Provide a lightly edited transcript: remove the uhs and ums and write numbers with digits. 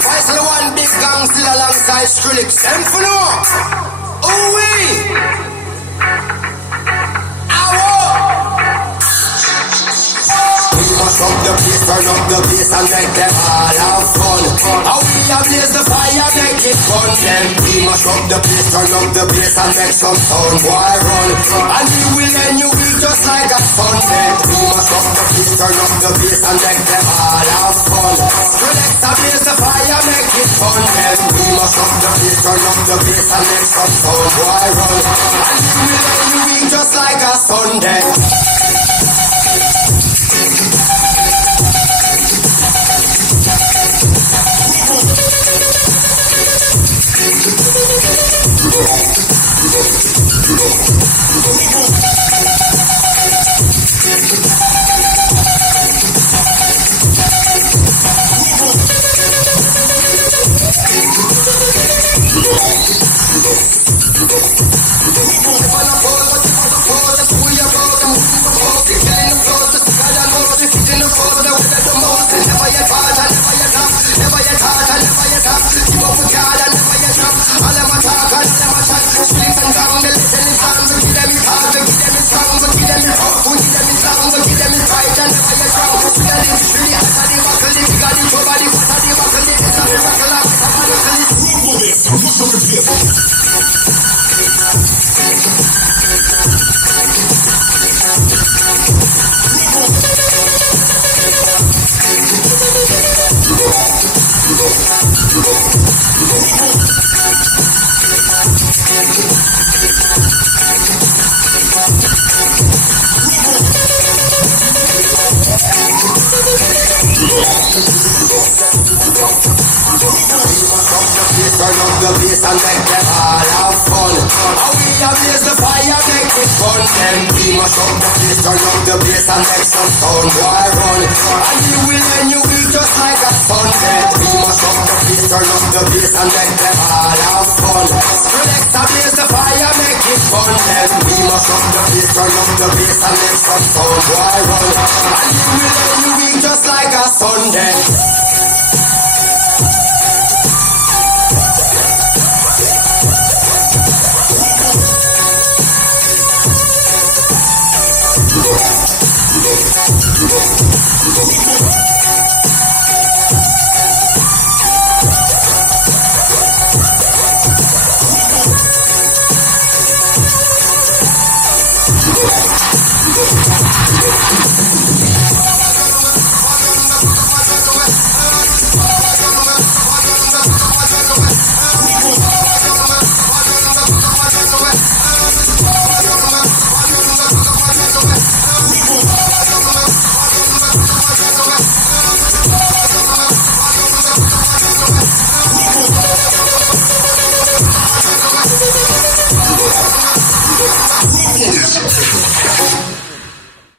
Why the one big gang still alongside Skrillex? Them for no. Ooh-wee. Mash up the place, turn up the bass and make them all have fun. How we a blaze the fire, make it fun. Then we mash up the place, turn up the bass and make some sound. Boy run, and we will end you week just like a sun. Then we mash up the place, turn up the bass and make them all have fun. Relax the blaze the fire, make it fun. Then we mash up the place, turn up the bass and make some sound. Boy run, and we will end you week just like a Sunday. Turn up the bass and make them all have fun. How we a blaze the fire, make it fun. Then we mash up the place, turn up the bass and make some sound. Boy run, and you will end you week just like a sun. Then we mash up the place, turn up the bass and make them all have fun. Relax the blaze the fire, make it fun. Then we mash up the place, turn up the bass and make some sound. Boy run, and you will end you week just like a Sunday.